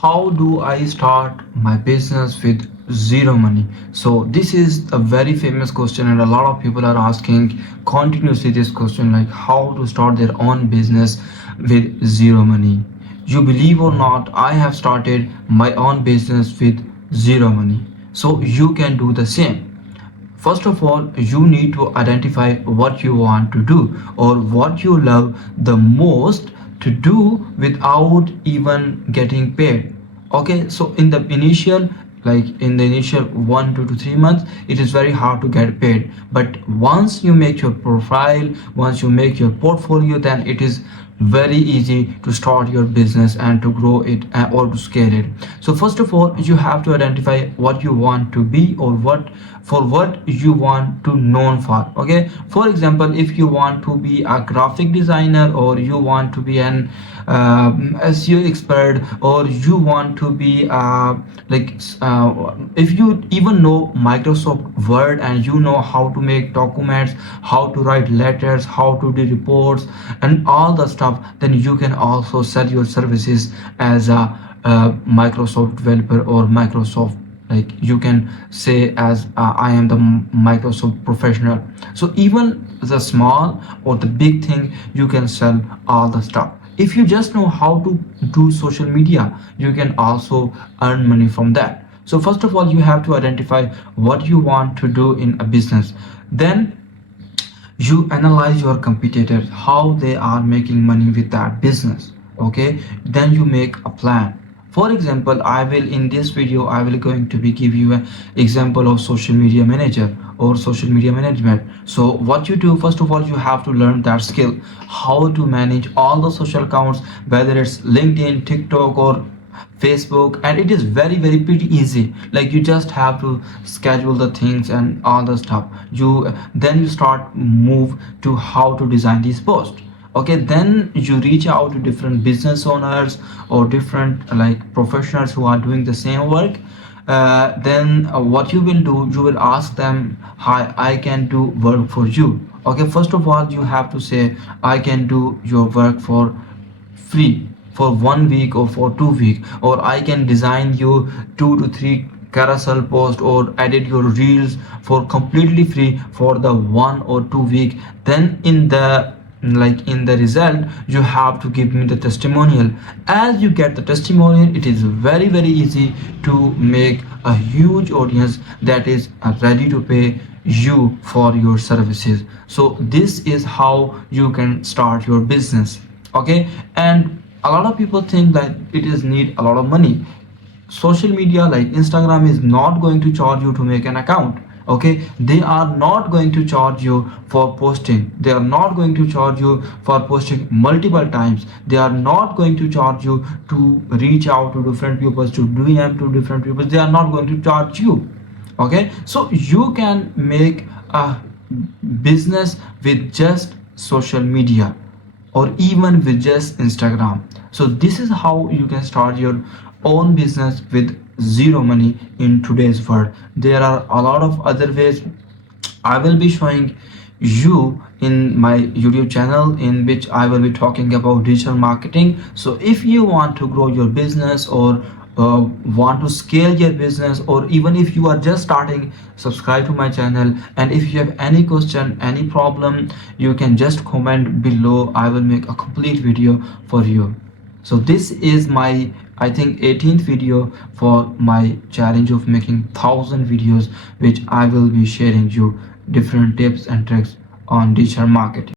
how do I start my business with zero money? So this is a very famous question, and a lot of people are asking continuously this question, like how to start their own business with zero money. You believe or not, I have started my own business with zero money. So you can do the same. First of all, you need to identify what you want to do or what you love the most to do without even getting paid. Okay, so in the initial, like in the initial 1 to 3 months, it is very hard to get paid. But once you make your profile, once you make your portfolio, then it is very easy to start your business and to grow it or to scale it. So first of all, you have to identify what you want to be or what you want to known for. Okay, for example, if you want to be a graphic designer, or you want to be an SEO expert, or you want to be if you even know Microsoft Word and you know how to make documents, how to write letters, how to do reports and all the stuff, then you can also sell your services as a Microsoft developer, or Microsoft, like you can say as I am the Microsoft professional. So even the small or the big thing, you can sell all the stuff. If you just know how to do social media, you can also earn money from that. So first of all, you have to identify what you want to do in a business. Then you analyze your competitors, how they are making money with that business. Okay, then you make a plan. For example, I will in this video, I will going to be give you an example of social media manager or social media management. So what you do, first of all, you have to learn that skill, how to manage all the social accounts, whether it's LinkedIn, TikTok, or Facebook. And it is very pretty easy. Like you just have to schedule the things and all the stuff. You then you start move to how to design these posts. Okay, then you reach out to different business owners or different like professionals who are doing the same work. Then what you will do, you will ask them, hi, I can do work for you. Okay, first of all, you have to say, I can do your work for free for 1 week or for 2 week, or I can design you 2 to 3 carousel post or edit your reels for completely free for the 1 or 2 week. Then in the result, you have to give me the testimonial. As you get the testimonial, it is very easy to make a huge audience that is ready to pay you for your services. So this is how you can start your business. Okay, and a lot of people think that it is need a lot of money. Social media like Instagram is not going to charge you to make an account. Okay, they are not going to charge you for posting, they are not going to charge you for posting multiple times, they are not going to charge you to reach out to different people, to DM to different people, they are not going to charge you. Okay, so you can make a business with just social media or even with just Instagram. So this is how you can start your own business with zero money in today's world. There are a lot of other ways I will be showing you in my YouTube channel, in which I will be talking about digital marketing. So if you want to grow your business, or want to scale your business, or even if you are just starting, subscribe to my channel. And if you have any question, any problem, you can just comment below. I will make a complete video for you. So this is my, I think, 18th video for my challenge of making 1,000 videos, which I will be sharing you different tips and tricks on digital marketing.